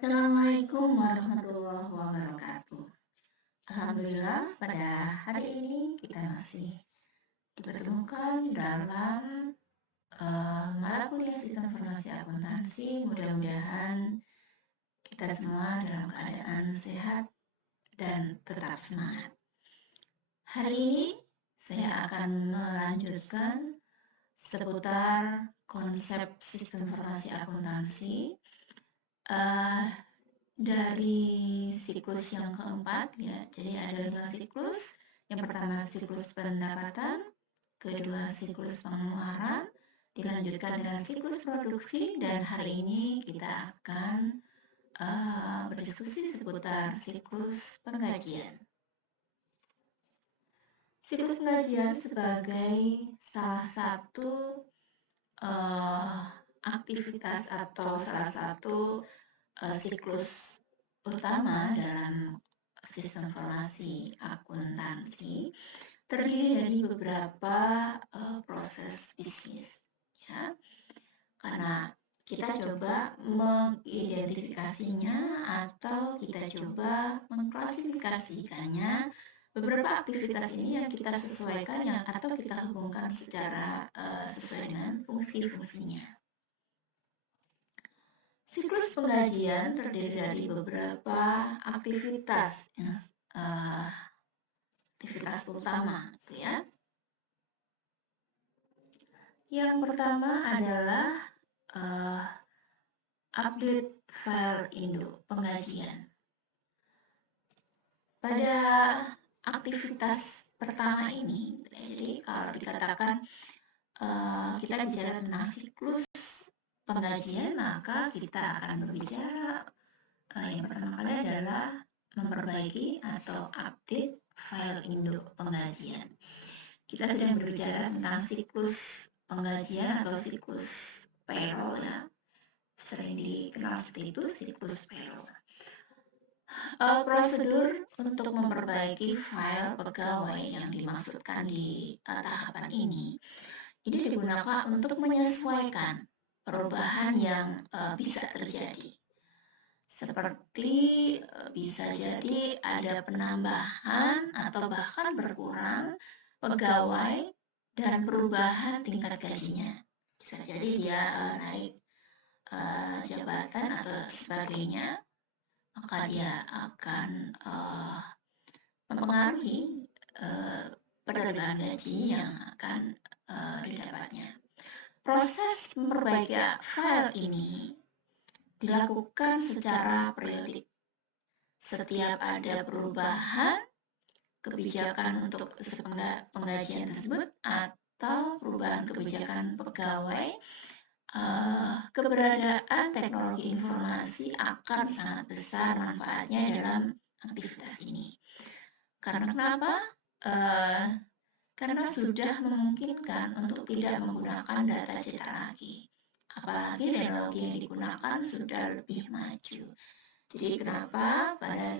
Assalamualaikum warahmatullahi wabarakatuh. Alhamdulillah pada hari ini kita masih dipertemukan dalam mata kuliah sistem informasi akuntansi. Mudah-mudahan kita semua dalam keadaan sehat dan tetap semangat. Hari ini saya akan melanjutkan seputar konsep sistem informasi akuntansi dari siklus yang keempat ya. Jadi ada 5 siklus. Yang pertama siklus pendapatan, kedua siklus pengeluaran, dilanjutkan dengan siklus produksi, dan hari ini kita akan berdiskusi seputar siklus penggajian. Siklus penggajian sebagai salah satu aktivitas atau salah satu siklus utama dalam sistem informasi akuntansi terdiri dari beberapa proses bisnis ya. Karena kita coba mengidentifikasinya atau kita coba mengklasifikasikannya beberapa aktivitas ini yang kita sesuaikan atau kita hubungkan secara sesuai dengan fungsi-fungsinya. Siklus penggajian terdiri dari beberapa aktivitas aktivitas utama gitu ya. Yang pertama adalah update file induk penggajian. Pada aktivitas pertama ini, jadi kalau dikatakan kita bicara tentang siklus penggajian, maka kita akan berbicara yang pertama kali adalah memperbaiki atau update file induk penggajian. Kita sedang berbicara tentang siklus penggajian atau siklus payroll ya, sering dikenal seperti itu, siklus payroll. Prosedur untuk memperbaiki file pegawai yang dimaksudkan di tahapan ini digunakan untuk menyesuaikan perubahan yang bisa terjadi. Seperti bisa jadi ada penambahan atau bahkan berkurang pegawai dan perubahan tingkat gajinya. Bisa jadi dia naik jabatan atau sebagainya, maka dia akan mempengaruhi penerimaan gaji yang akan didapatnya. Proses memperbaiki file ini dilakukan secara periodik. Setiap ada perubahan kebijakan untuk penggajian tersebut atau perubahan kebijakan pegawai, keberadaan teknologi informasi akan sangat besar manfaatnya dalam aktivitas ini. Karena kenapa? Karena sudah memungkinkan untuk tidak menggunakan data cetak lagi. Apalagi teknologi yang digunakan sudah lebih maju. Jadi kenapa pada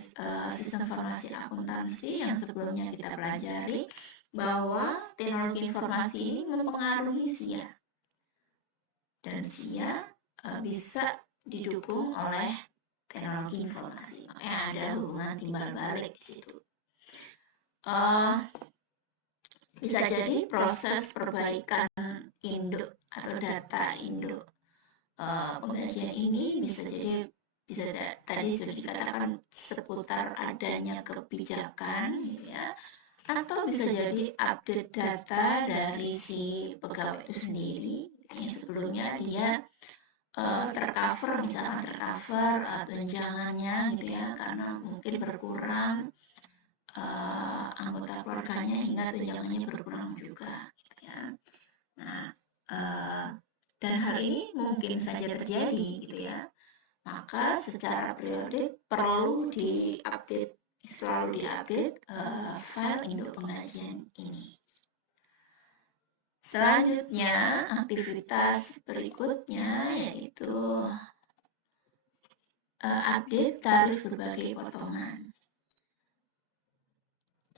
sistem informasi akuntansi yang sebelumnya kita pelajari bahwa teknologi informasi ini mempengaruhi SIA. Dan SIA bisa didukung oleh teknologi informasi. Makanya ada hubungan timbal balik di situ. Bisa jadi proses perbaikan induk atau data induk penggajian ini bisa tadi sudah dikatakan seputar adanya kebijakan ya, atau bisa jadi update data dari si pegawai itu sendiri yang sebelumnya dia tercover, misalnya tercover tunjangannya gitu ya, karena mungkin berkurang anggota keluarganya hingga tunjangannya berkurang juga gitu ya. Nah, dan hal ini mungkin saja terjadi gitu ya. Maka secara periodik perlu selalu diupdate file induk penggajian ini. Selanjutnya, aktivitas berikutnya yaitu update tarif berbagai potongan.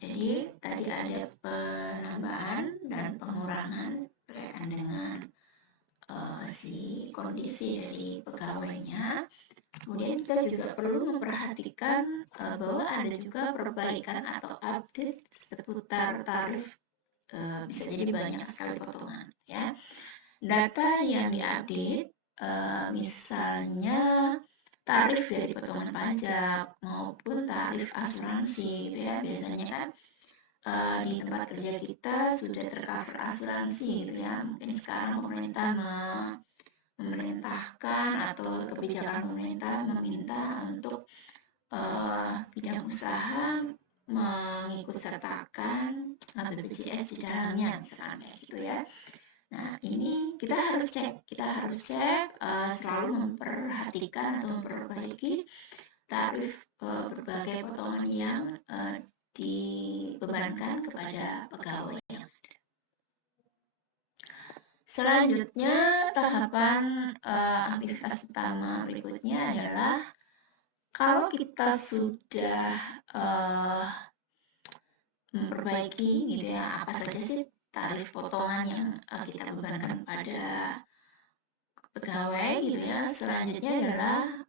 Jadi tadi ada penambahan dan pengurangan berkaitan dengan si kondisi dari pegawainya. Kemudian kita kita juga perlu memperhatikan bahwa ada juga perbaikan atau update seputar tarif. Bisa jadi banyak sekali potongan ya. Data yang diupdate misalnya tarif dari potongan pajak maupun tarif asuransi gitu ya. Biasanya kan di tempat kerja kita sudah tercover asuransi gitu ya. Mungkin sekarang pemerintah memerintahkan atau kebijakan pemerintah meminta untuk bidang usaha mengikut sertakan BPJS di dalamnya misalnya gitu ya. Nah, ini kita harus cek selalu memperhatikan atau memperbaiki tarif berbagai potongan yang dibebankan kepada pegawai. Selanjutnya, tahapan aktivitas utama berikutnya adalah kalau kita sudah memperbaiki gitu ya, apa saja sih tarif potongan yang kita bebankan pada pegawai gitu ya. Selanjutnya adalah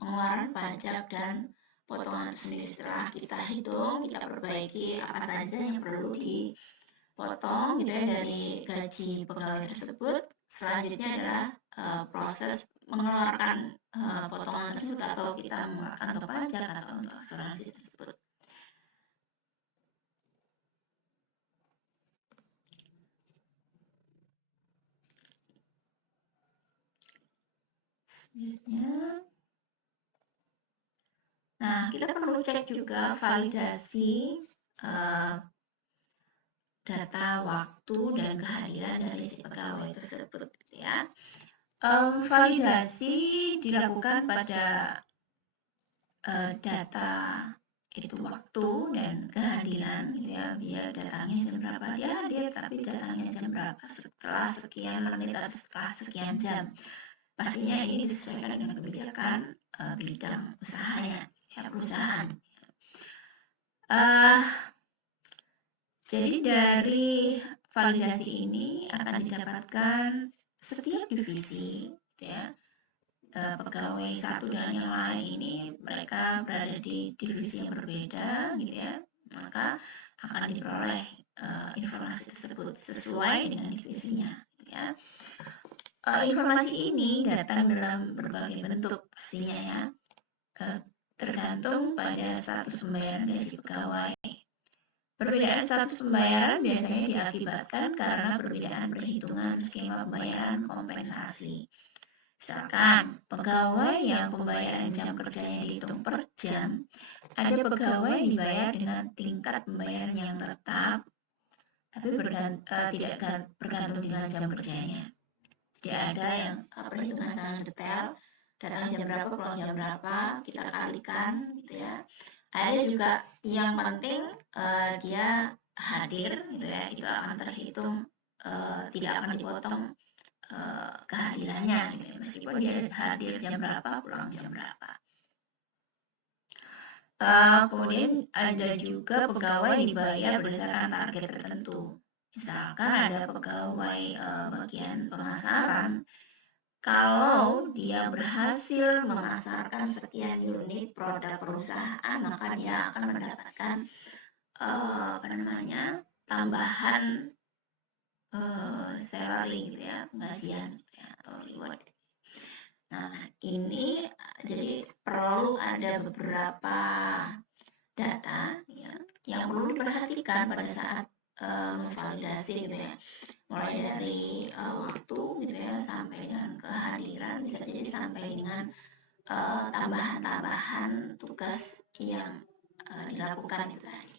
pengeluaran pajak dan potongan itu sendiri. Setelah kita hitung, kita perbaiki apa saja yang perlu dipotong gitu ya dari gaji pegawai tersebut. Selanjutnya adalah proses mengeluarkan potongan tersebut atau kita mengeluarkan untuk pajak atau untuk asuransi tersebut. Selanjutnya, nah kita perlu cek juga validasi data waktu dan kehadiran dari si pegawai tersebut gitu ya. Validasi dilakukan pada data itu waktu dan kehadiran gitu ya, biar datangnya jam berapa dia hadir, tapi datangnya jam berapa setelah sekian menit atau setelah sekian jam. Pastinya ini disesuaikan dengan kebijakan bidang usahanya ya, perusahaan. Jadi dari validasi ini akan didapatkan setiap divisi ya, pegawai satu dan yang lain ini mereka berada di divisi yang berbeda gitu ya, maka akan diperoleh informasi tersebut sesuai dengan divisinya gitu ya. Informasi ini datang dalam berbagai bentuk pastinya ya, tergantung pada status pembayaran gaji pegawai. Perbedaan status pembayaran biasanya diakibatkan karena perbedaan perhitungan skema pembayaran kompensasi. Misalkan, pegawai yang pembayaran jam kerjanya dihitung per jam, ada pegawai dibayar dengan tingkat pembayaran yang tetap, tapi tidak bergantung dengan jam kerjanya. Tidak ada yang perhitungan secara detail, datang jam berapa, pulang jam berapa, kita kalikan gitu ya. Ada juga yang penting dia hadir gitu ya, itu akan terhitung, tidak akan dipotong kehadirannya gitu ya, meskipun dia hadir jam berapa, pulang jam berapa. Kemudian ada juga pegawai dibayar berdasarkan target tertentu. Misalkan ada pegawai bagian pemasaran, kalau dia berhasil memasarkan sekian unit produk perusahaan, maka dia akan mendapatkan tambahan salary gitu ya, penggajian gitu ya, atau reward. Nah, ini jadi perlu ada beberapa data ya, yang perlu diperhatikan pada saat memvalidasi gitu ya, mulai dari waktu gitu ya sampai dengan kehadiran, bisa jadi sampai dengan tambahan-tambahan tugas yang dilakukan itu tadi.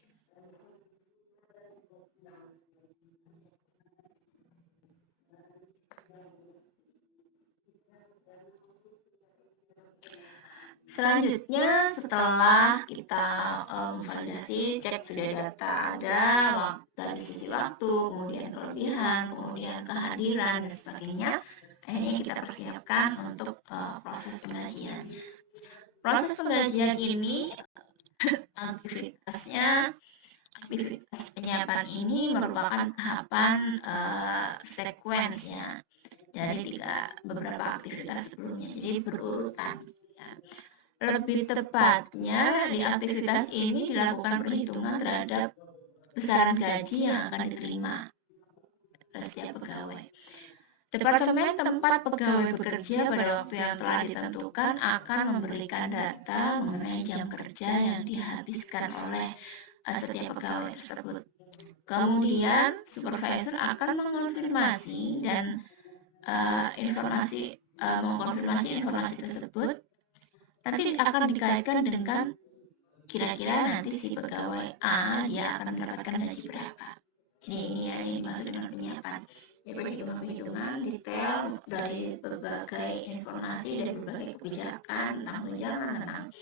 Selanjutnya setelah kita validasi, cek sudah data ada dari sisi waktu, kemudian kelebihan, kemudian kehadiran dan sebagainya. Ini kita persiapkan untuk proses penggajiannya. Proses penggajian ini aktivitas penyiapan ini merupakan tahapan sekuensnya dari beberapa aktivitas sebelumnya, jadi berurutan ya. Lebih tepatnya, di aktivitas ini dilakukan perhitungan terhadap besaran gaji yang akan diterima oleh setiap pegawai. Departemen tempat pegawai bekerja pada waktu yang telah ditentukan akan memberikan data mengenai jam kerja yang dihabiskan oleh setiap pegawai tersebut. Kemudian, supervisor akan mengonfirmasi dan mengkonfirmasi informasi tersebut. Nanti akan dikaitkan dengan kira-kira nanti si pegawai A dia akan mendapatkan gaji berapa. Ini ya yang dimaksud dengan penyiapan. Perhitungan detail dari berbagai informasi dari berbagai kebijakan tentang tunjangan, tentang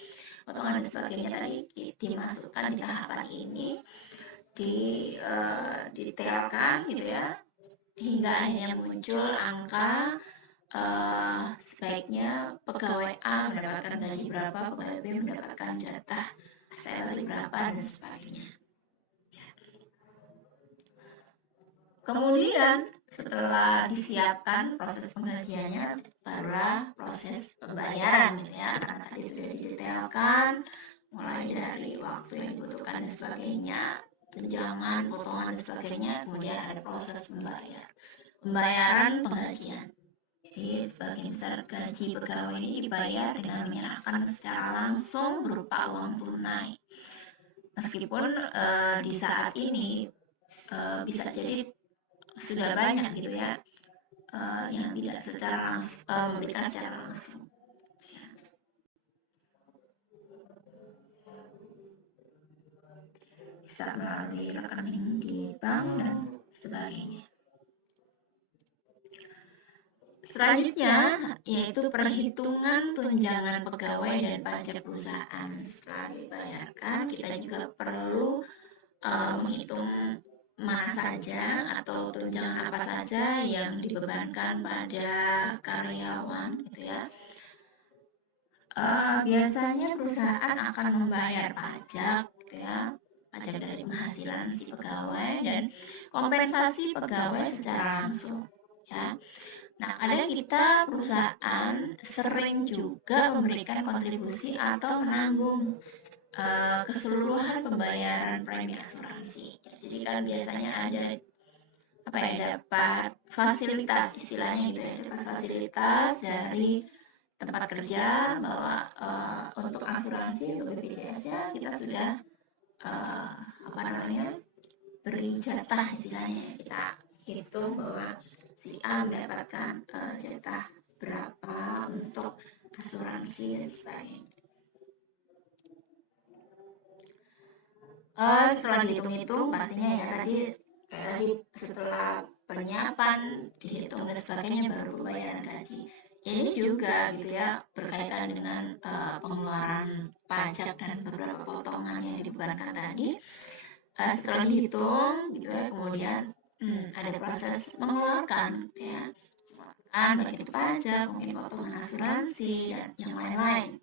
potongan dan sebagainya tadi dimasukkan di tahapan ini, didetailkan gitu ya, hingga akhirnya muncul angka sebaiknya pegawai A mendapatkan gaji berapa, pegawai B mendapatkan jatah salary berapa dan sebagainya. Kemudian setelah disiapkan proses penggajiannya, barulah proses pembayaran gitu ya, karena tadi sudah didetailkan mulai dari waktu yang dibutuhkan dan sebagainya, tunjangan, potongan dan sebagainya. Kemudian ada proses pembayaran penggajian. Jadi sebagian besar gaji pegawai ini dibayar dengan menyerahkan secara langsung berupa uang tunai. Meskipun di saat ini bisa jadi sudah banyak gitu ya yang tidak secara langsung memberikan secara langsung. Ya. Bisa melalui rekening di bank dan sebagainya. Selanjutnya yaitu perhitungan tunjangan pegawai dan pajak perusahaan. Setelah dibayarkan, kita juga perlu menghitung mana saja atau tunjangan apa saja yang dibebankan pada karyawan gitu ya. Biasanya perusahaan akan membayar pajak gitu ya, pajak dari penghasilan si pegawai dan kompensasi pegawai secara langsung ya. Nah, kadang kita perusahaan sering juga memberikan kontribusi atau menanggung keseluruhan pembayaran premi asuransi. Jadi kan biasanya ada dapat fasilitas istilahnya gitu ya, dapat fasilitas dari tempat kerja bahwa untuk asuransi untuk BPJS-nya kita sudah beri jatah istilahnya, kita hitung bahwa si A mendapatkan jatah berapa untuk asuransi dan sebagainya. Setelah dihitung-hitung pastinya ya tadi setelah penyiapan dihitung dan sebagainya baru pembayaran gaji. Ini juga gitu ya berkaitan dengan pengeluaran pajak dan beberapa potongan yang dibebankan tadi. Setelah dihitung gitu ya, kemudian ada proses mengeluarkan gitu ya, baik itu pajak, mungkin potongan asuransi dan yang lain-lain.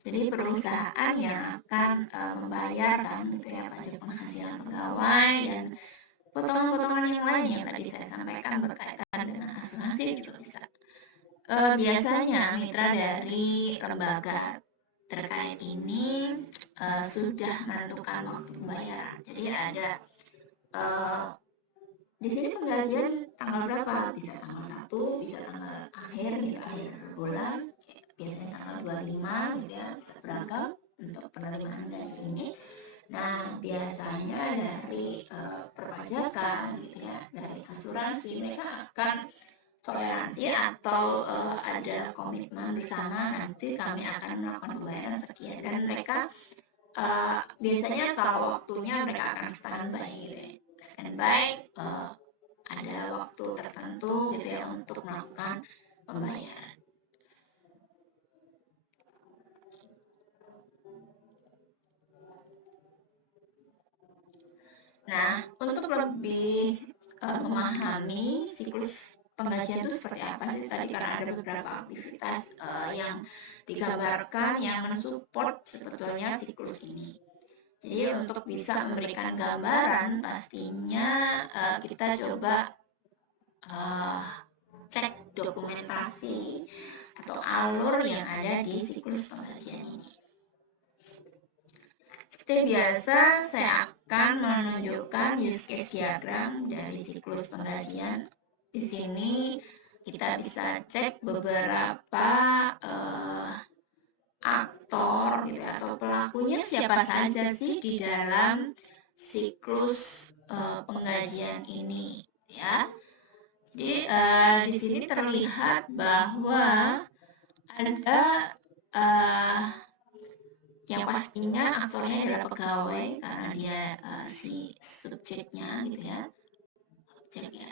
Jadi perusahaan yang akan membayarkan gitu ya pajak penghasilan pegawai dan potongan-potongan yang lain yang tadi saya sampaikan berkaitan dengan asuransi juga bisa. Biasanya mitra dari lembaga terkait ini sudah menentukan waktu pembayaran. Jadi ada di sini penggajian tanggal berapa? Bisa tanggal 1, bisa tanggal akhir bulan. Biasanya tanggal 25 gitu ya, bisa beragam untuk penerimaan gaji ini. Nah, biasanya dari perpajakan gitu ya, dari asuransi mereka akan toleransi atau ada komitmen bersama nanti kami akan melakukan pembayaran sekian dan mereka biasanya kalau waktunya mereka akan standby ada waktu tertentu gitu ya untuk melakukan pembayaran. Nah, untuk lebih memahami siklus penggajian itu seperti apa sih tadi, karena ada beberapa aktivitas yang digambarkan yang mensupport sebetulnya siklus ini. Jadi untuk bisa memberikan gambaran pastinya kita coba cek dokumentasi atau alur yang ada di siklus penggajian ini. Seperti biasa, saya akan menunjukkan use case diagram dari siklus penggajian. Di sini kita bisa cek beberapa aktor gitu, atau pelakunya siapa saja sih di dalam siklus penggajian ini, ya. Jadi di sini terlihat bahwa ada yang pastinya aktornya adalah pegawai karena dia si subjeknya gitu ya, objek ya.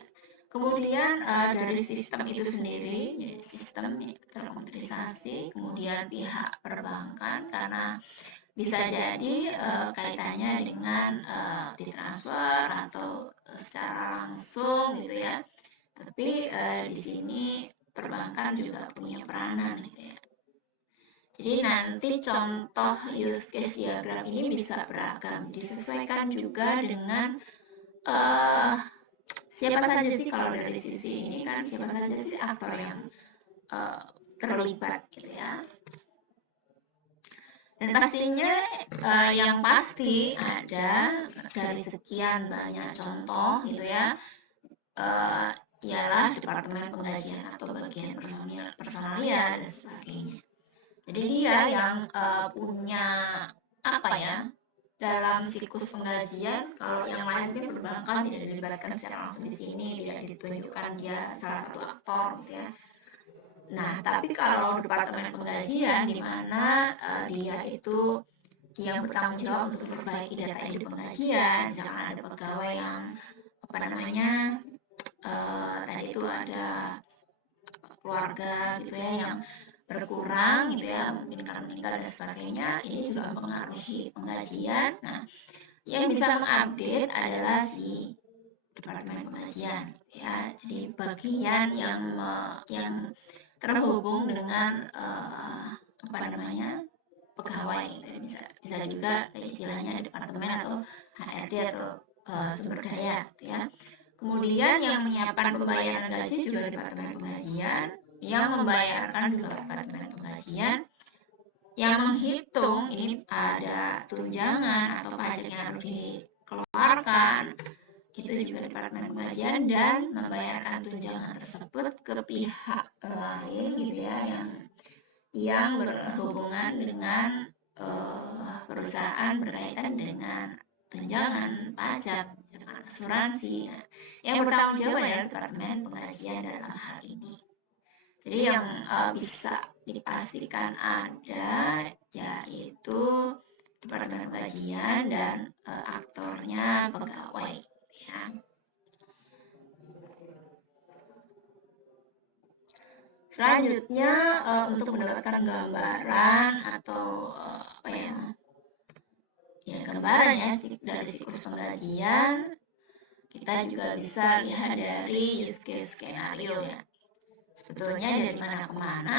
Kemudian dari sistem itu sendiri, ya, sistem termonetisasi, kemudian pihak perbankan karena bisa jadi kaitannya dengan ditransfer atau secara langsung gitu ya. Tapi di sini perbankan juga punya peranan gitu ya. Jadi nanti contoh use case diagram ini bisa beragam, disesuaikan juga dengan siapa saja sih, kalau dari sisi ini kan siapa saja sih aktor yang terlibat gitu ya. Dan pastinya yang pasti ada dari sekian banyak contoh gitu ya, ialah departemen penggajian atau bagian personalia dan sebagainya. Jadi dia yang punya apa ya, dalam siklus penggajian. Kalau yang lain kan perbankan tidak dilibatkan secara langsung di sini, tidak ditunjukkan dia salah satu aktor gitu ya. Nah, tapi kalau departemen penggajian di mana dia itu yang bertanggung jawab untuk memperbaiki data induk penggajian, jangan ada pegawai yang apa namanya tadi itu ada keluarga gitu ya yang berkurang gitu ya, mungkin karena meninggal dan sebagainya, ini juga mempengaruhi penggajian. Nah, yang bisa mengupdate adalah si departemen penggajian ya. Jadi bagian yang terhubung dengan apa namanya pegawai gitu ya. Bisa juga istilahnya departemen atau HRD atau sumber daya gitu ya. Kemudian yang menyiapkan pembayaran gaji juga departemen penggajian, yang membayarkan juga departemen penggajian, yang menghitung ini ada tunjangan atau pajak yang harus dikeluarkan itu juga departemen penggajian, dan membayarkan tunjangan tersebut ke pihak lain gitu ya yang berhubungan dengan perusahaan berkaitan dengan tunjangan, pajak, asuransi. Nah, yang bertanggung jawab adalah departemen penggajian dalam hal ini. Jadi yang bisa dipastikan ada yaitu departemen penggajian dan aktornya pegawai ya. Selanjutnya untuk mendapatkan gambaran atau apa ya gambaran ya dari siklus penggajian, kita juga bisa lihat dari use case skenario ya. Sebetulnya dari mana ke mana,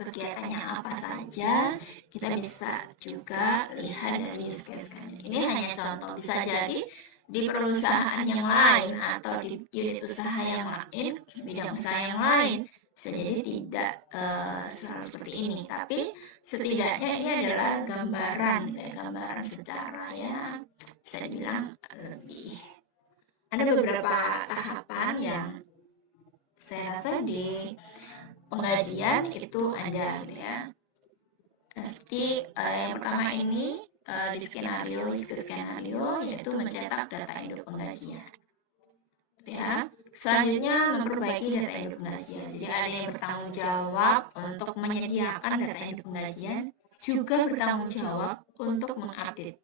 kegiatannya apa saja, kita bisa juga lihat dari use case skenario. Ini hanya contoh, bisa jadi di perusahaan yang lain atau di unit usaha yang lain, bidang usaha yang lain, bisa jadi tidak selalu seperti ini, tapi setidaknya ini adalah gambaran secara ya bisa dibilang lebih ada beberapa tahapan yang saya rasa di penggajian itu ada gitu ya. Seperti yang pertama ini di skenario yaitu mencetak data induk penggajian ya. Selanjutnya memperbaiki data induk penggajian. Jadi ada yang bertanggung jawab untuk menyediakan data induk penggajian, juga bertanggung jawab untuk mengupdate.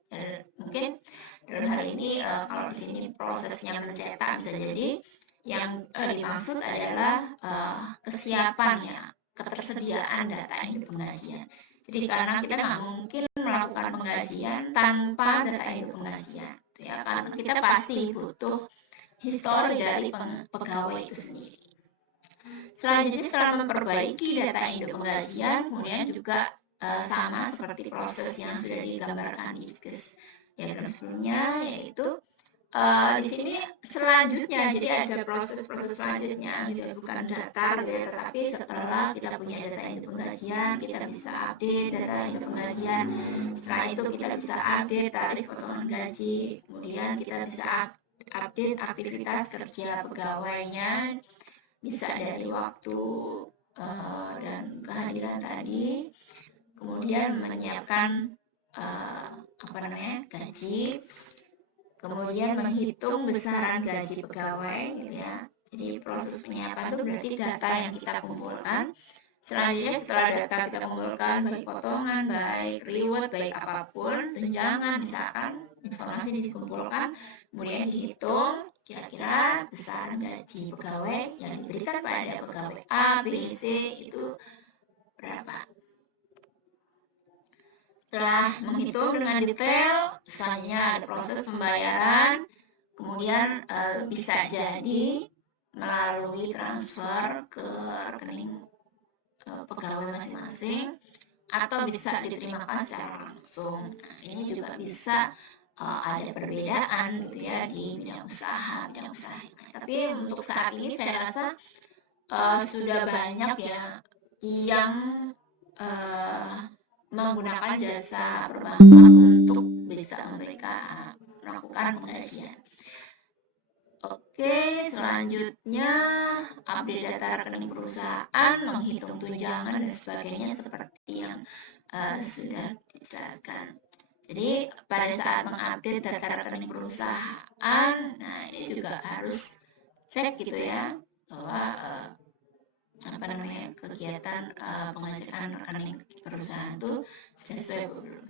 Mungkin dalam hal ini kalau di sini prosesnya mencetak, bisa jadi yang dimaksud adalah kesiapannya, ketersediaan data induk penggajian. Jadi karena kita nggak mungkin melakukan penggajian tanpa data induk penggajian, ya, karena kita pasti butuh histori dari pegawai itu sendiri. Selanjutnya setelah memperbaiki data induk penggajian, kemudian juga sama seperti proses yang sudah digambarkan di diagram sebelumnya, yaitu Di sini selanjutnya, jadi ada proses-proses selanjutnya gitu ya, bukan datar gitu ya, tetapi setelah kita punya data induk penggajian, kita bisa update data induk penggajian. Setelah itu kita bisa update tarif potongan gaji, kemudian kita bisa update aktivitas kerja pegawainya, bisa dari waktu dan kehadiran tadi, kemudian menyiapkan gaji, kemudian menghitung besaran gaji pegawai gitu ya. Jadi proses penyiapan itu berarti data yang kita kumpulkan. Selanjutnya setelah data kita kumpulkan, baik potongan, baik reward, baik apapun, tunjangan, misalkan informasi dikumpulkan, kemudian dihitung kira-kira besaran gaji pegawai yang diberikan pada pegawai A, B, C itu berapa. Setelah menghitung dengan detail, selanjutnya ada proses pembayaran, kemudian bisa jadi melalui transfer ke rekening pegawai masing-masing, atau bisa diterimakan secara langsung. Nah, ini juga bisa ada perbedaan gitu ya di bidang usaha. Tapi untuk saat ini saya rasa sudah banyak ya yang menggunakan jasa perbankan untuk bisa melakukan penggajian. Oke, selanjutnya update data rekening perusahaan, menghitung tunjangan dan sebagainya seperti yang sudah dijelaskan. Jadi pada saat mengupdate data rekening perusahaan, nah ini juga harus cek gitu ya bahwa kegiatan pengecekan rekening perusahaan itu sudah sesuai belum.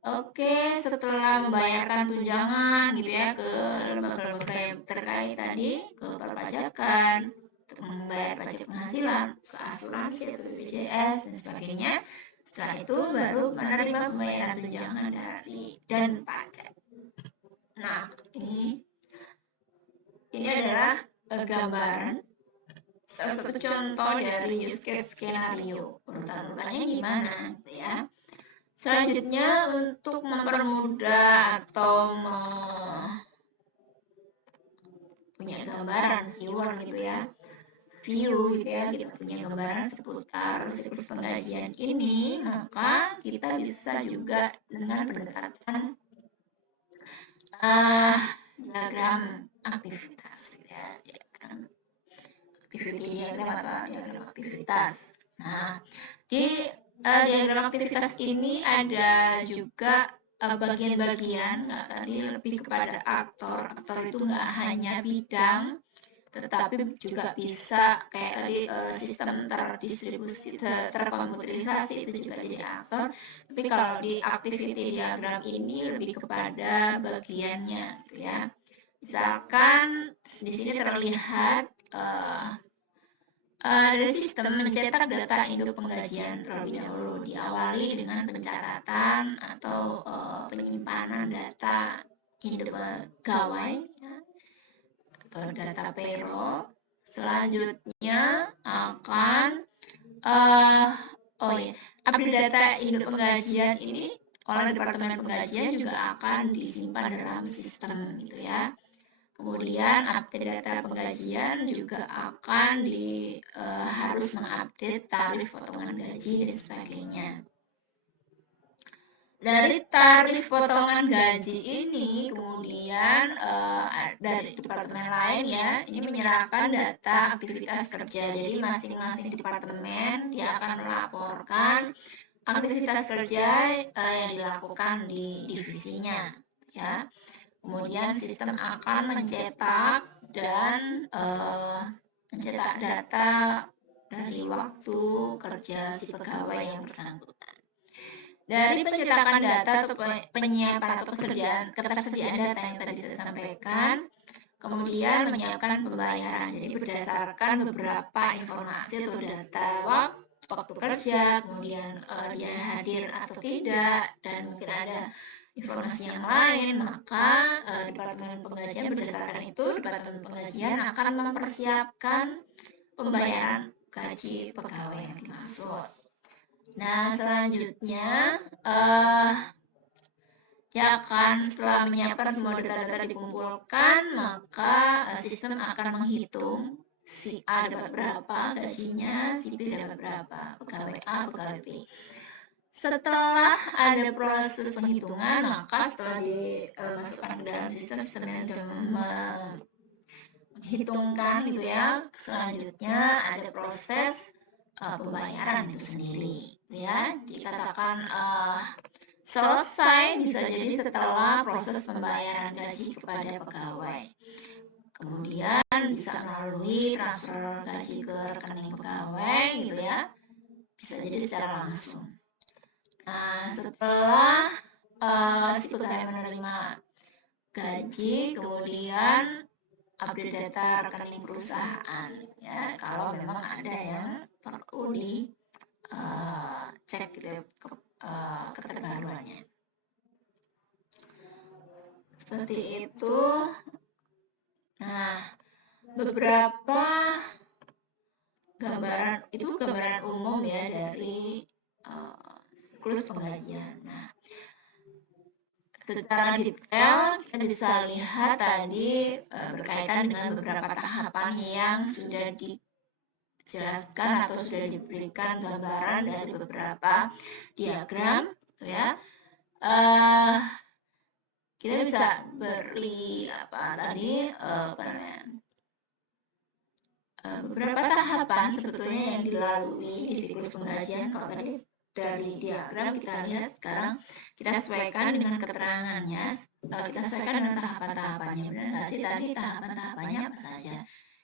Oke, setelah membayarkan tunjangan gitu ya ke lembaga-lembaga yang terkait tadi, ke perpajakan, untuk membayar pajak penghasilan, ke asuransi atau BPJS dan sebagainya. Setelah itu baru menerima pembayaran tunjangan dan pajak. Nah, ini adalah gambaran salah satu contoh dari use case skenario. Urutan-urutannya gimana gitu ya. Selanjutnya untuk mempermudah atau punya gambaran viewer gitu ya, kita punya gambaran seputar siklus penggajian ini, maka kita bisa juga dengan pendekatan diagram aktivitas ya, diagram aktivitas. Nah, di diagram aktivitas ini ada juga bagian-bagian, tadi lebih kepada aktor itu nggak hanya bidang, tetapi juga bisa kayak tadi sistem terdistribusi, terkomputerisasi itu juga jadi aktor. Tapi kalau di activity diagram ini lebih kepada bagiannya gitu ya. Misalkan di sini terlihat ada sistem mencetak data induk penggajian terlebih dahulu, diawali dengan pencatatan atau penyimpanan data induk pegawai ya, atau data payroll. Selanjutnya akan update data induk penggajian ini oleh Departemen Penggajian juga akan disimpan dalam sistem gitu ya. Kemudian update data penggajian juga akan harus mengupdate tarif potongan gaji dan sebagainya. Dari tarif potongan gaji ini kemudian dari departemen lain ya, ini menyerahkan data aktivitas kerja. Jadi masing-masing departemen dia akan melaporkan aktivitas kerja yang dilakukan di divisinya ya. Kemudian sistem akan mencetak dan mencetak data dari waktu kerja si pegawai yang bersangkutan. Dari pencetakan data atau penyiapan atau ketersediaan data yang tadi saya sampaikan, kemudian menyiapkan pembayaran. Jadi berdasarkan beberapa informasi atau data waktu kerja, kemudian dia hadir atau tidak, dan mungkin ada informasi yang lain, maka Departemen Penggajian berdasarkan itu, Departemen Penggajian akan mempersiapkan pembayaran gaji pegawai yang dimaksud. Nah, selanjutnya Dia akan setelah menyiapkan semua data-data dikumpulkan, maka sistem akan menghitung si A dapat berapa gajinya, si B dapat berapa, pegawai A, pegawai B. Setelah ada proses penghitungan, maka setelah dimasukkan ke dalam sistem yang sudah menghitungkan gitu ya, selanjutnya ada proses pembayaran itu sendiri, ya. Dikatakan selesai bisa jadi setelah proses pembayaran gaji kepada pegawai. Kemudian bisa melalui transfer gaji ke rekening pegawai gitu ya. Bisa jadi secara langsung. Nah, setelah si pegawai menerima gaji, kemudian update data rekening perusahaan ya, kalau memang ada yang perlu cek gitu ya, keterbaruannya. Seperti itu. Nah, beberapa gambaran itu gambaran umum ya dari siklus penggajian. Nah, secara detail kita bisa lihat tadi berkaitan dengan beberapa tahapan yang sudah dijelaskan atau sudah diberikan gambaran dari beberapa diagram, ya. Kita bisa beri beberapa tahapan sebetulnya yang dilalui di siklus penggajian. Kalau tadi dari diagram kita lihat, sekarang kita sesuaikan dengan keterangannya, kita sesuaikan dengan tahapan-tahapannya. Benar nggak sih tadi tahapan-tahapannya apa saja?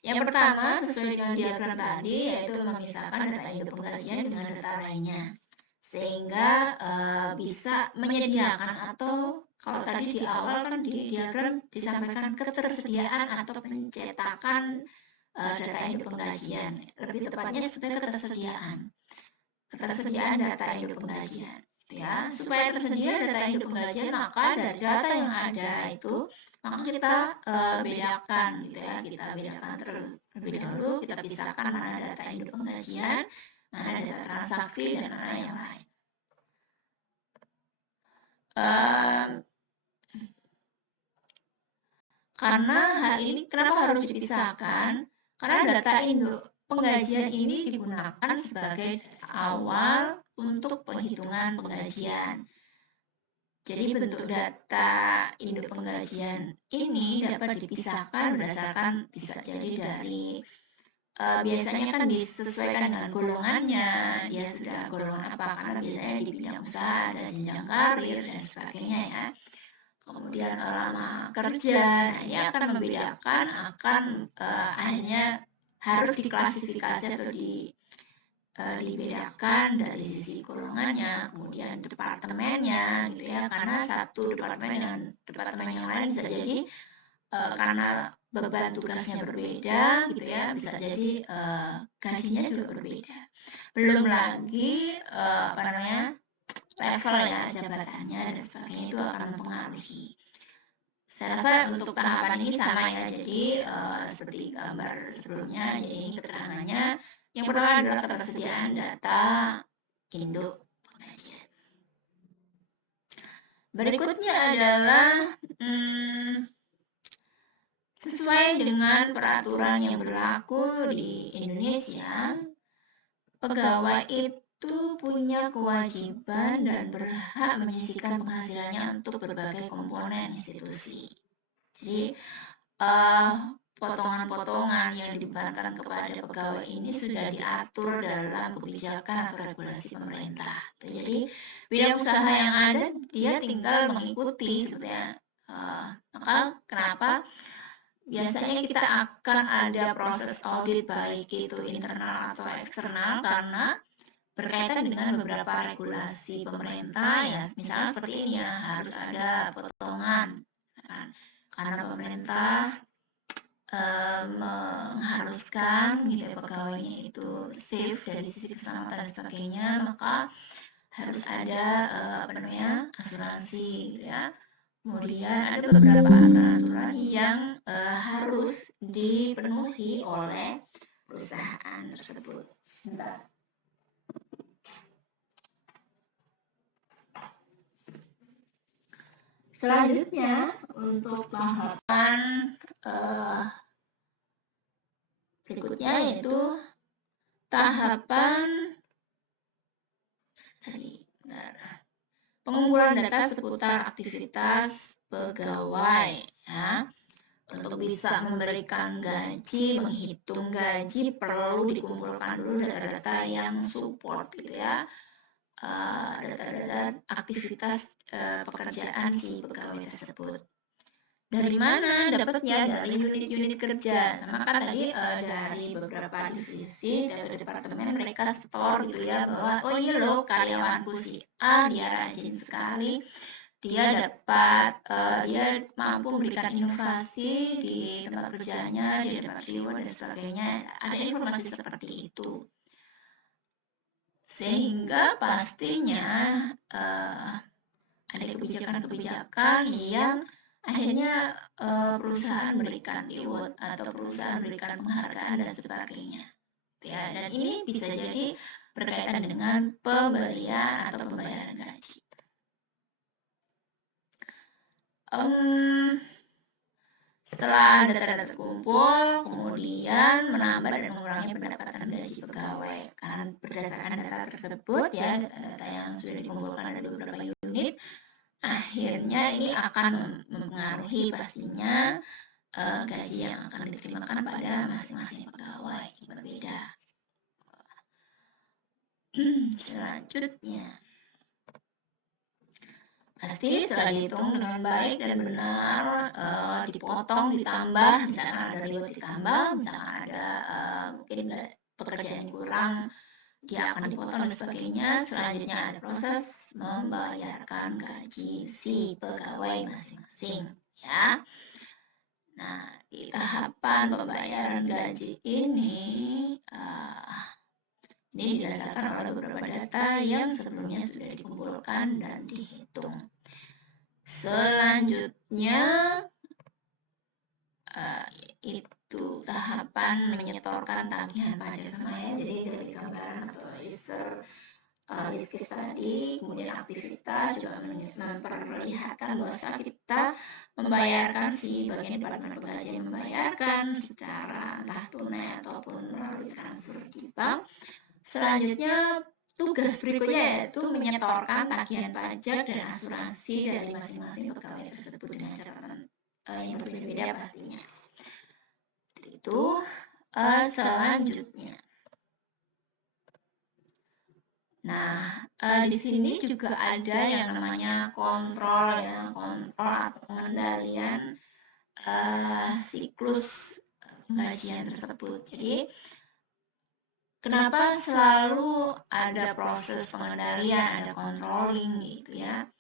Yang pertama, sesuai dengan diagram tadi, yaitu memisahkan data hidup penggajian dengan data lainnya, sehingga bisa menyediakan, atau kalau tadi di awal kan di diagram disampaikan ketersediaan atau pencetakan data hidup penggajian. Lebih tepatnya sebagai ketersediaan data hidup penggajian, ya. Supaya tersedia data hidup penggajian, maka dari data yang ada itu, maka kita bedakan gitu ya. Kita bedakan terlebih dahulu, kita pisahkan mana data hidup penggajian, mana data transaksi, dan mana yang lain. Karena hal ini kenapa harus dipisahkan? Karena data induk penggajian ini digunakan sebagai awal untuk penghitungan penggajian. Jadi bentuk data induk penggajian ini dapat dipisahkan berdasarkan, bisa jadi dari biasanya kan disesuaikan dengan golongannya, dia sudah golongan apa, karena biasanya di bidang usaha ada jenjang karir dan sebagainya ya. Kemudian lama kerja, ini akan membedakan, akhirnya harus diklasifikasi atau dibedakan dari sisi golongannya, kemudian departemennya gitu ya, karena satu departemen dengan departemen yang lain bisa jadi karena beban tugasnya berbeda gitu ya, bisa jadi gajinya juga berbeda. Belum lagi level ya, jabatannya dan sebagainya, itu akan mempengaruhi. Saya rasa untuk tahapan ini sama ya, jadi seperti gambar sebelumnya, ini keterangannya. Yang pertama adalah ketersediaan data induk penggajian. Berikutnya adalah sesuai dengan peraturan yang berlaku di Indonesia, pegawai itu punya kewajiban dan berhak menyisihkan penghasilannya untuk berbagai komponen institusi. Jadi potongan-potongan yang dibebankan kepada pegawai ini sudah diatur dalam kebijakan atau regulasi pemerintah. Jadi bidang usaha yang ada dia tinggal mengikuti sebetulnya. Maka kenapa biasanya kita akan ada proses audit, baik itu internal atau eksternal, karena berkaitan dengan beberapa regulasi pemerintah ya, misalnya seperti ini ya, harus ada potongan karena pemerintah mengharuskan gitu ya, pegawainya itu safe dari sisi keselamatan dan sebagainya, maka harus ada asuransi gitu ya. Kemudian ada beberapa aturan yang harus dipenuhi oleh perusahaan tersebut. Bentar. Selanjutnya untuk tahapan berikutnya yaitu tahapan pengumpulan data seputar aktivitas pegawai ya. Untuk bisa memberikan gaji, menghitung gaji perlu dikumpulkan dulu data-data yang support gitu ya. Data-data aktivitas pekerjaan si pegawai tersebut. Dari mana dapatnya? Dari unit-unit kerja. Sama kan tadi dari beberapa divisi, dari departemen mereka store gitu ya, bahwa oh ini loh karyawanku si A, dia rajin sekali, dia dapat dia mampu memberikan inovasi di tempat kerjanya, dia dapat reward dan sebagainya. Ada informasi seperti itu. Sehingga pastinya ada kebijakan-kebijakan yang akhirnya perusahaan memberikan reward atau perusahaan memberikan penghargaan dan sebagainya. Ya, dan ini bisa jadi berkaitan dengan pemberian atau pembayaran gaji. Setelah data-data terkumpul, kemudian menambah dan mengurangi pendapatan gaji pegawai. Karena berdasarkan data tersebut ya, data yang sudah dikumpulkan dari beberapa unit, akhirnya ini akan mempengaruhi pastinya gaji yang akan diterimakan pada masing-masing pegawai berbeda. Selanjutnya, pasti setelah dihitung dengan baik dan benar, dipotong, ditambah, misalkan ada reward ditambah, misalkan ada mungkin pekerjaan yang kurang, dia akan dipotong dan sebagainya. Selanjutnya ada proses membayarkan gaji si pegawai masing-masing ya. Nah, di tahapan pembayaran gaji ini didasarkan oleh beberapa data yang sebelumnya sudah dikumpulkan dan dihitung. Selanjutnya itu tahapan menyetorkan tagihan pajak semuanya. Jadi dari gambaran atau user case tadi, kemudian aktivitas juga memperlihatkan bahwa saat kita membayarkan si bagian departemen penggajian membayarkan secara entah tunai ataupun melalui transfer di bank. Selanjutnya tugas berikutnya yaitu menyetorkan tagihan pajak dan asuransi dari masing-masing pegawai tersebut dengan catatan yang berbeda-beda pastinya. Itu selanjutnya. Nah, di sini juga ada yang namanya kontrol ya, kontrol atau pengendalian siklus penggajian tersebut. Jadi, kenapa selalu ada proses pengendalian, ada controlling gitu ya?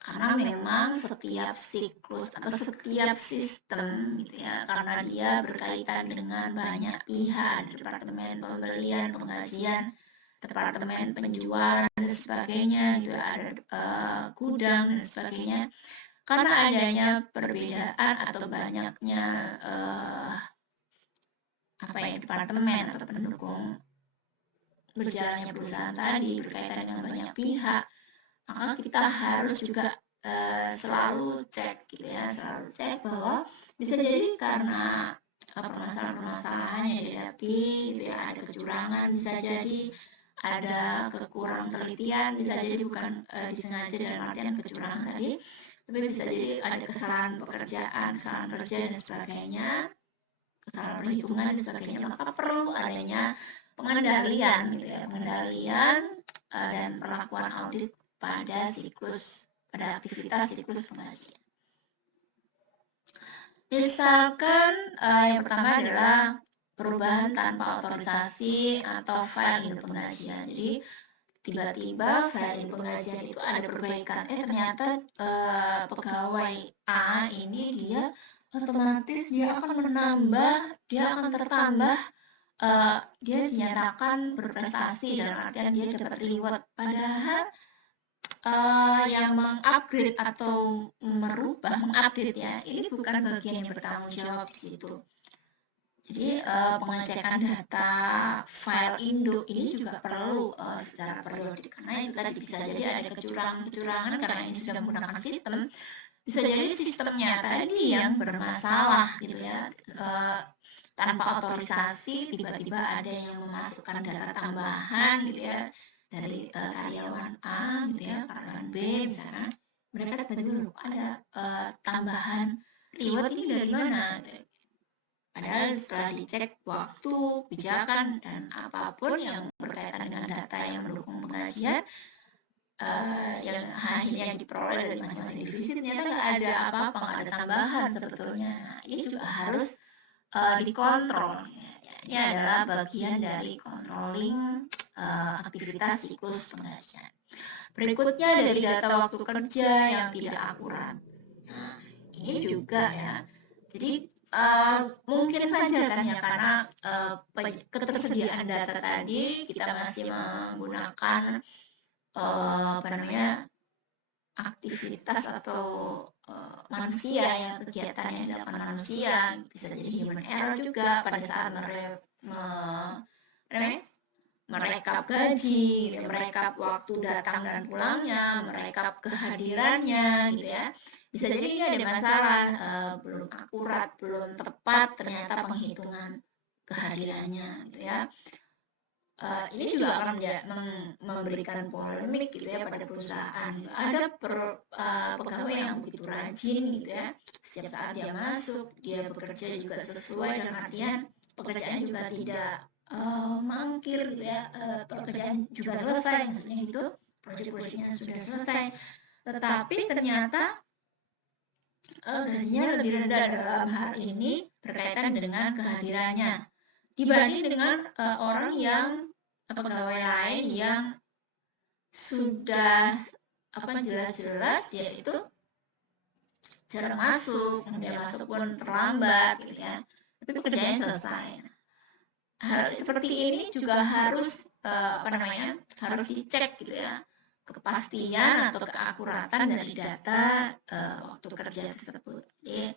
Karena memang setiap siklus atau setiap sistem gitu ya, karena dia berkaitan dengan banyak pihak, departemen pembelian, penggajian, departemen penjualan dan sebagainya, juga ada gudang dan sebagainya. Karena adanya perbedaan atau banyaknya departemen atau pendukung berjalannya perusahaan tadi berkaitan dengan banyak pihak, maka kita harus juga selalu cek gitu ya, selalu cek bahwa bisa jadi karena permasalahan-permasalahan yang dihadapi gitu ya, ada kecurangan, bisa jadi ada kekurangan penelitian, bisa jadi bukan disengaja dalam artian kecurangan tadi, tapi bisa jadi ada kesalahan pekerjaan, kesalahan kerja dan sebagainya, kesalahan perhitungan dan sebagainya, maka perlu adanya pengendalian gitu ya, pengendalian dan perlakuan audit pada siklus, pada aktivitas siklus penggajian. Misalkan yang pertama adalah perubahan tanpa otorisasi atau file induk penggajian. Jadi tiba-tiba file induk penggajian itu ada perbaikan, ternyata pegawai A ini dia otomatis dia akan menambah, dia akan tertambah, dia dinyatakan berprestasi dalam artian dia dapat reward, padahal yang mengupgrade atau mengupdate ya, ini bukan bagian yang bertanggung jawab di situ. Jadi pengecekan data file induk ini juga perlu secara periodik, karena itu tadi bisa jadi ada kecurangan karena ini sudah menggunakan sistem, Bisa jadi sistemnya tadi yang bermasalah gitu ya, tanpa otorisasi tiba-tiba ada yang memasukkan data tambahan gitu ya dari karyawan A gitu ya, karyawan B misalnya, mereka tiba-tiba ada tambahan reward ini dari mana? Padahal setelah dicek waktu, pijakan, dan apapun yang berkaitan dengan data yang mendukung pengajian, yang akhirnya diperoleh dari masing-masing divisi, ternyata nggak ada apa-apa, nggak ada tambahan sebetulnya. Nah, ini juga harus dikontrol. Ini adalah bagian dari controlling aktivitas siklus pengajian. Berikutnya dari data waktu kerja yang tidak akurat. Nah, ini juga ya. Jadi mungkin saja kan ya, karena ketersediaan data tadi kita masih menggunakan aktivitas atau manusia ya, kegiatan yang dilakukan manusia, bisa jadi human error juga pada saat merekap gaji, merekap waktu datang dan pulangnya, merekap kehadirannya gitu ya. Bisa jadi ini ada masalah, belum akurat, belum tepat ternyata penghitungan kehadirannya gitu ya. Ini juga akan memberikan polemik gitu ya pada perusahaan. Ada pegawai yang begitu rajin gitu ya, setiap saat dia masuk, dia bekerja juga sesuai, dalam artian pekerjaan juga tidak mangkir gitu ya, pekerjaan juga selesai, maksudnya gitu, proyek-proyeknya sudah selesai, tetapi ternyata gajinya lebih rendah dalam hal ini berkaitan dengan kehadirannya dibanding dengan orang yang pegawai lain yang sudah jelas-jelas dia itu jarang masuk, kemudian masuk pun terlambat gitu ya, tapi pekerjaannya selesai. Hal seperti ini juga harus harus dicek gitu ya, kepastian atau keakuratan dari data waktu kerja tersebut. Jadi,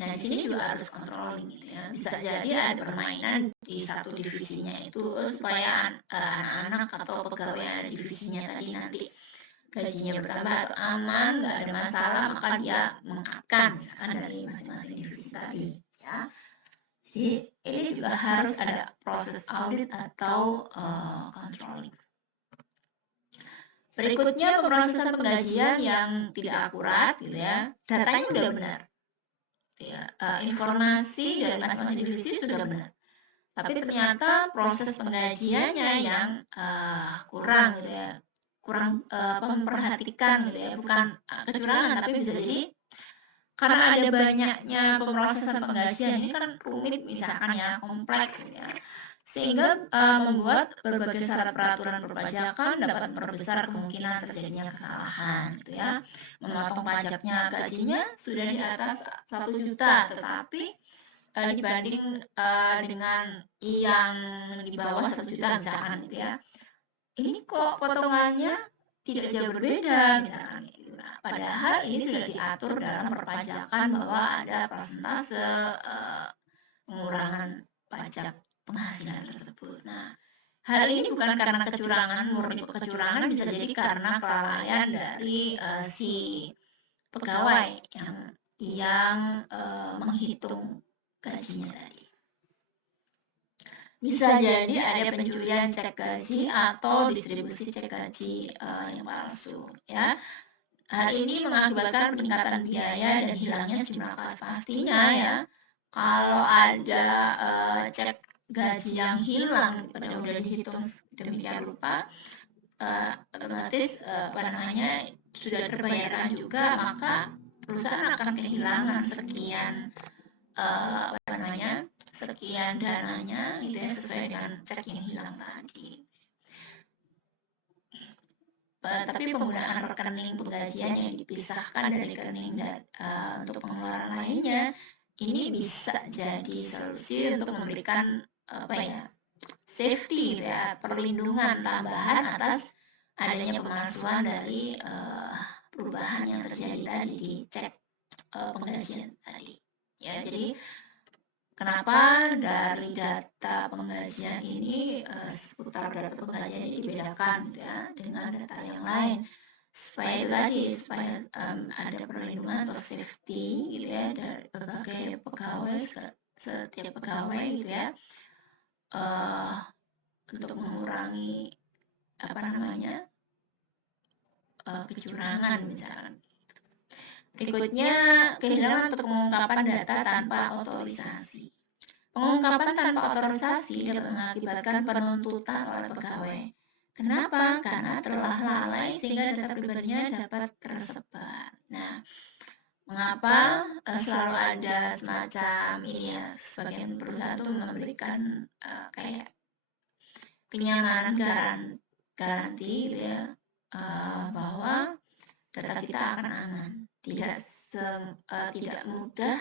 nah di sini juga harus controlling gitu ya. Bisa jadi ada permainan di satu divisinya itu supaya anak-anak atau pegawai yang ada di divisinya tadi nanti gajinya bertambah atau aman, nggak ada masalah, maka dia mengangkat misalkan dari masing-masing divisi tadi ya. Jadi ini juga harus ada proses audit atau controlling. Berikutnya pemrosesan penggajian yang tidak akurat gitu ya. Datanya udah benar. Ya, informasi dari masing-masing divisi sudah benar, tapi ternyata proses penggajiannya yang kurang gitu ya, kurang memperhatikan gitu ya, bukan kecurangan, tapi bisa jadi karena ada banyaknya pemrosesan penggajian ini kan rumit misalkan ya, kompleks gitu ya, sehingga membuat berbagai syarat peraturan perpajakan dapat memperbesar kemungkinan terjadinya kesalahan gitu ya. Memotong pajaknya gajinya sudah di atas 1 juta, tetapi dibanding dengan yang di bawah 1 juta misalkan gitu ya, ini kok potongannya tidak jauh berbeda misalkan gitu. Nah, padahal ini sudah diatur dalam perpajakan bahwa ada persentase pengurangan pajak penghasilan tersebut. Nah, hal ini bukan karena kecurangan, murni kecurangan, bisa jadi karena kelalaian dari si pegawai yang menghitung gajinya tadi. Bisa jadi ada pencurian cek gaji atau distribusi cek gaji yang palsu ya. Hal ini mengakibatkan peningkatan biaya dan hilangnya sejumlah kas pastinya ya. Kalau ada cek gaji yang hilang pada udah dihitung demikian rupa, otomatis sudah terbayarkan juga, maka perusahaan akan kehilangan sekian sekian dananya gitu ya, sesuai dengan cek yang hilang tadi. Tapi penggunaan rekening penggajian yang dipisahkan dari rekening untuk pengeluaran lainnya, ini bisa jadi solusi untuk memberikan safety gitu ya, perlindungan tambahan atas adanya pemalsuan dari perubahan yang terjadi tadi di cek penggajian tadi ya. Jadi kenapa dari data penggajian ini seputar data penggajian ini dibedakan gitu ya dengan data yang lain? supaya itu tadi, supaya ada perlindungan atau safety gitu ya dari berbagai pegawai, setiap pegawai gitu ya, untuk mengurangi apa namanya kecurangan misalkan. Berikutnya, kehilangan untuk pengungkapan data tanpa otorisasi. Pengungkapan tanpa otorisasi dapat mengakibatkan penuntutan oleh pegawai. Kenapa? Karena telah lalai sehingga data pribadinya dapat tersebar. Nah, mengapa selalu ada semacam ini ya, sebagian perusahaan tuh memberikan kayak kenyamanan garansi gitu ya, bahwa data kita akan aman. Tidak mudah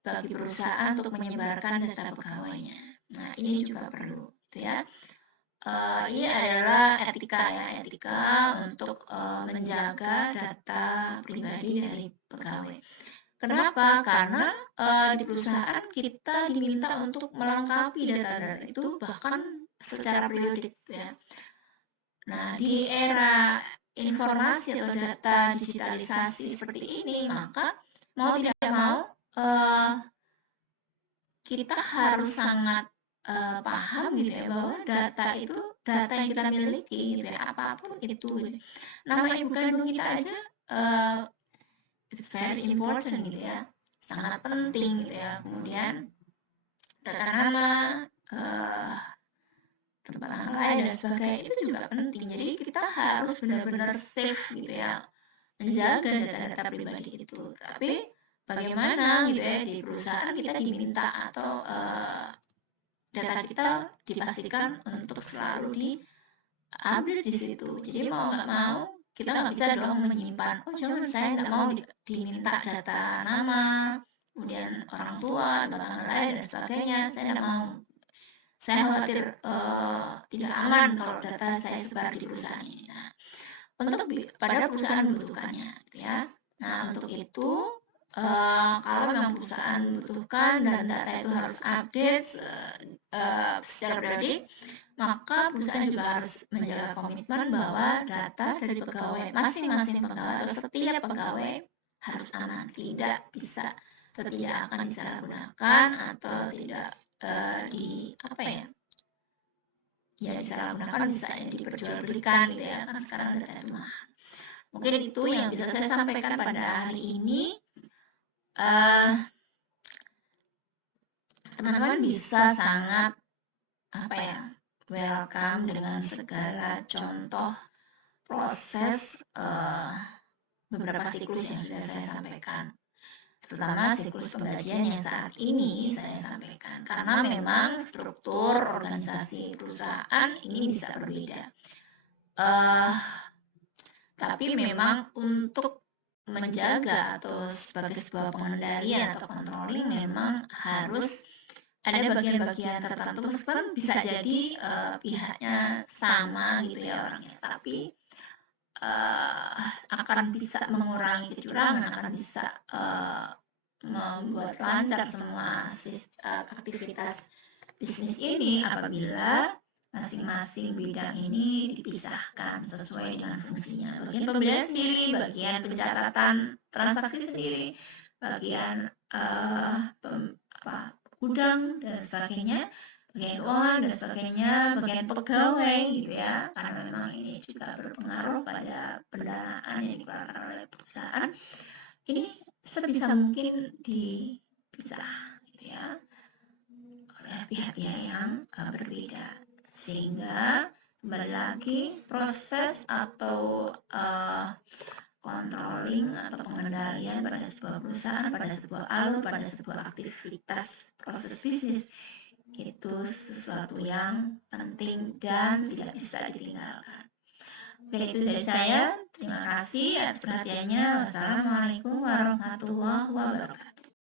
bagi perusahaan untuk menyebarkan data pegawainya. Nah, ini juga perlu, gitu ya. Ini adalah etika untuk menjaga data pribadi dari pegawai. Kenapa? Karena di perusahaan kita diminta untuk melengkapi data-data itu bahkan secara periodik, ya. Nah, di era informasi atau data digitalisasi seperti ini, maka mau tidak mau kita harus sangat paham gitu ya, bahwa data yang kita miliki gitu ya, apapun itu gitu. Nama ibu kandung kita aja it's very important gitu ya, sangat penting gitu ya. Kemudian data nama, tempat tanggal lahir dan sebagainya itu juga penting. Jadi kita harus benar-benar safe gitu ya, menjaga data-data pribadi itu. Tapi bagaimana gitu ya, di perusahaan kita diminta atau data kita dipastikan untuk selalu di-update di situ. Jadi mau nggak mau kita nggak bisa dong menyimpan, oh jangan, saya nggak mau diminta data nama, kemudian orang tua, tanggal lahir dan sebagainya, saya nggak mau. Saya khawatir tidak aman kalau data saya sebar di perusahaan ini. Nah, pada perusahaan membutuhkannya, gitu ya. Nah, untuk itu kalau memang perusahaan membutuhkan dan data itu harus update secara periodik, maka perusahaan juga harus menjaga komitmen bahwa data dari pegawai, masing-masing pegawai atau setiap pegawai harus aman, tidak bisa atau tidak akan disalahgunakan atau tidak disalahgunakan, bisa diperjualbelikan gitu ya, kan sekarang data itu mahal. Mungkin itu yang bisa saya sampaikan pada hari ini. Teman-teman bisa sangat welcome dengan segala contoh proses beberapa siklus yang sudah saya sampaikan, terutama siklus penggajian yang saat ini saya sampaikan, karena memang struktur organisasi perusahaan ini bisa berbeda. Tapi memang untuk menjaga atau sebagai sebuah pengendalian atau controlling memang harus ada bagian-bagian tertentu, meskipun bisa jadi pihaknya sama gitu ya orangnya, tapi akan bisa mengurangi kecurangan, akan bisa membuat lancar semua aktivitas bisnis ini apabila masing-masing bidang ini dipisahkan sesuai dengan fungsinya. Bagian pembelian sendiri, bagian pencatatan transaksi sendiri, bagian gudang dan sebagainya, bagian keuangan dan sebagainya, bagian pegawai gitu ya, karena memang ini juga berpengaruh pada pendanaan yang dikeluarkan oleh perusahaan. Ini sebisa mungkin dipisah gitu ya oleh pihak-pihak yang berbeda, sehingga kembali lagi proses atau controlling atau pengendalian pada sebuah perusahaan, pada sebuah alur, pada sebuah aktivitas proses bisnis itu sesuatu yang penting dan tidak bisa ditinggalkan. Oke, itu dari saya. Terima kasih atas perhatiannya. Wassalamualaikum warahmatullahi wabarakatuh.